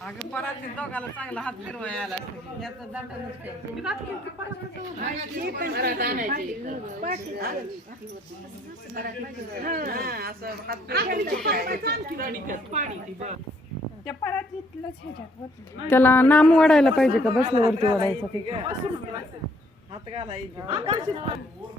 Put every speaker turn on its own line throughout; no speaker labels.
अगं परत ते दोघाला चांगला हात फिरवाय आला याचा दाटच असं हात. त्या परातीतलंच ह्याच्यात होत.
त्याला नाम वाढायला पाहिजे का? बसल्यावरती वाढायचं?
हात घालायचे.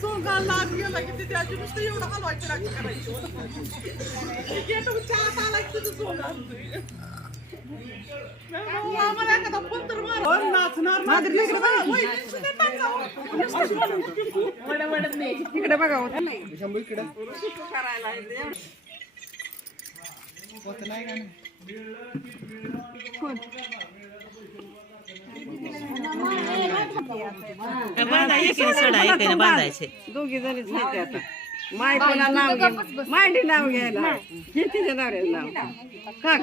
सोंगा लाग गेला की तिथे अजून नुसतं एवढं हलवायचं लागतं करायचं. चहा आला की तिथे सोंगा. आम्हाला एखादा फोन तर मार. नाचणार?
तिकडे बघा होतं
शंभू इकडे.
करायला येते.
पोहोचला आहे का नाही?
दोघी आता. माय नाव घे मांडी नाव घ्यायला. हे तिच्या नाव. का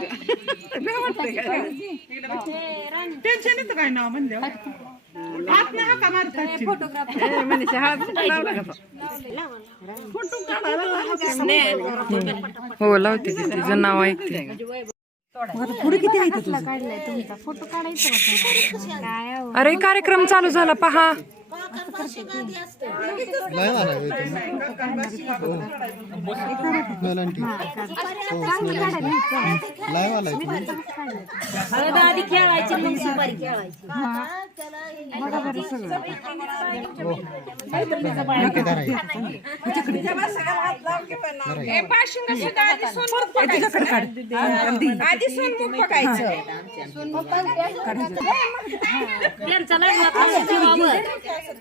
टेन्शन येतं काय नाव म्हणजे हात नाही हाका मारतात ए, मनीषा हात लावला का तो? फोटो काढायला हात
हो लावते तिचं नाव ऐकते. अरे कार्यक्रम चालू झाला पहा.
हो. हो, लाईव्ह आलाय?
हळद आधी खेळायची मग सुपारी खेळायची.
हे.
त्यांचा लग्नात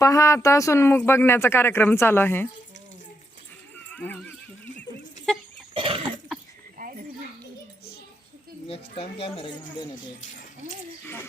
पहा आता सुनमुख बघण्याचा कार्यक्रम चालू आहे.
नेक्स्ट टाइम कॅमेरा घेऊन देण्यात येईल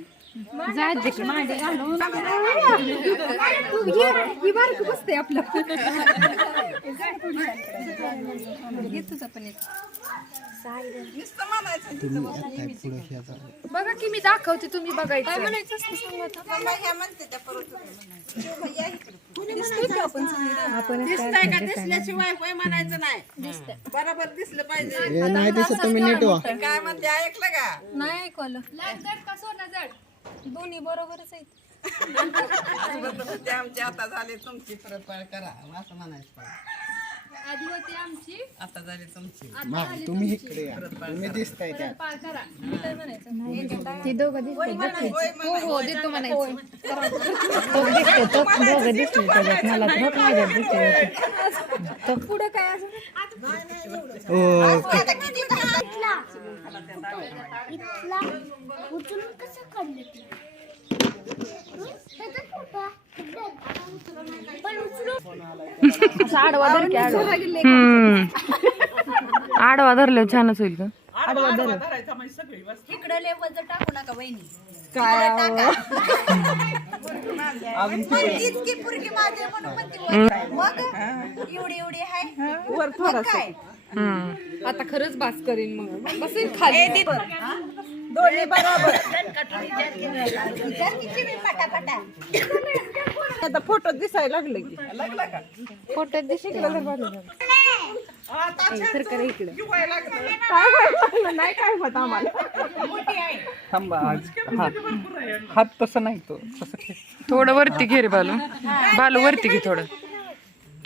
पुढे ह्याचा
बघा की मी दाखवते तुम्ही बघायचं.
दिसतंय का दिसल्याशिवाय होय म्हणायचं नाही. बरोबर दिसलं पाहिजे.
हे नाही दिसत तुम्ही नीट व्हा
काय म्हणते ऐकलं का?
नाही ऐकवलं जड का सोनं जड? दोन्ही बरोबरच आहेत.
ते आमचे आता झाले तुमची परतपाळ करा असं म्हणायचं पाहिजे.
आधी होती आमची?
आता झाली तुमची.
तुम्ही इकडे या. तुम्ही दिसताय त्या.
पाळ करा. मी काय म्हणायचं.
हो हो देतो म्हणायचं.
पुढं काय अजून
हम्म. आडवा धरल्यावर छानच होईल का
धरायचा म्हणजे सगळी बस
इकडे लेवल टाकू नका वहिनी.
काय
म्हणतीच की पुरगी माझी म्हणून म्हणते मग एवढी एवढी
वर
हम्म आता खरंच बास करीन मग. बसेल खाली.
दोन्ही बरोबर.
आता फोटो दिसायला लागले की.
फोटो
काय व्हायला नाही काय होत आम्हाला.
थांबा आज हात हात तसं नाही तो.
थोडं वरती घे रे बालू. बालू वरती घे थोडं.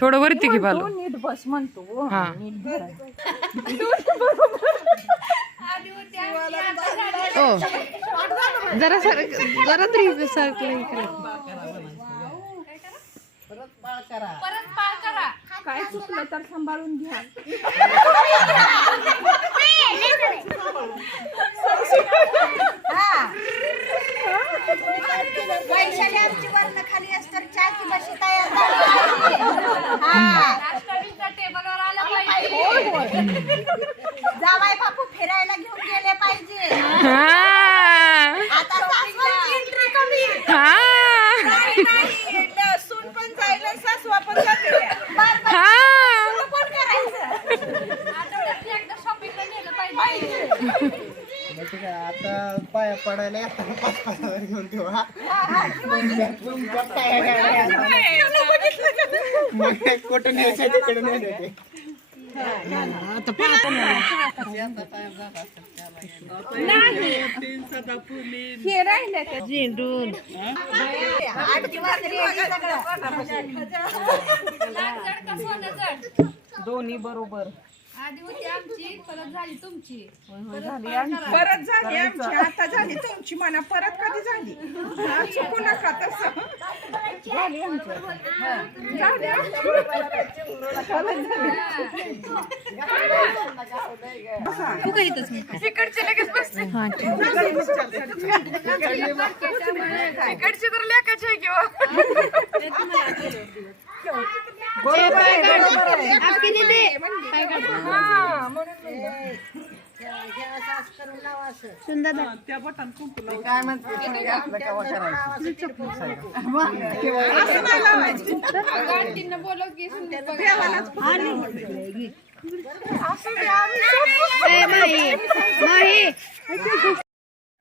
थोडं वरती घे बालू.
नीट बस म्हणतो.
हा. ओ जरा सर जरा तरी सारखं
परत पाळ करा.
काय चुकलं तर सांभाळून घ्या.
वैशाली आमची वर्ण खाली चहाची बशी तयार हा. जावाय बापू फिरायला घेऊन गेले पाहिजे
हा
आता कमी
हा
नाही, नाही. सून पण जायला सासवा पण जाते बरं, बरं.
हा
तुला कोण करायचं
आठवड्यात एकदा शॉपिंगला नेलं पाहिजे
माहिती का आता पाया पडायला पाच पाच हजार घेऊन ठेवा. तुमच्या गाड्या. मग तिकडे नाही देते
हे राहिले दोन्ही बरोबर.
आधी होती आमची परत झाली तुमची.
परत झाली आमची. आता झाली तुमची म्हणा परत कधी झाली? हा, चुकू नका तसं. झाली आमची. झाली.
तिकडचे लगेच बसते. तिकडची तर लेखाची आहे किंवा.
काय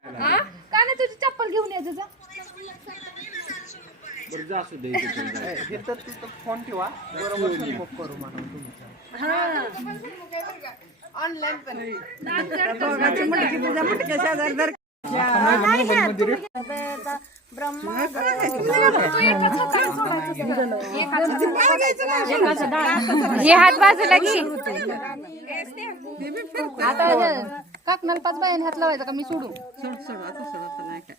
हा नाही तुझी चप्पल घेऊन यायचं जा
तिथं तिथं फोन ठेवा. बरोबर संपर्क करू म्हणून तुमचा.
दोघांची मुलगी तुझ्या मुलग्या शेजारी जर
हे हात बाजूला घे. आता काकणाला पाच बायाने हात लावायचा का? मी सोडू.
सोड सोड आता सोड आता नाही काय.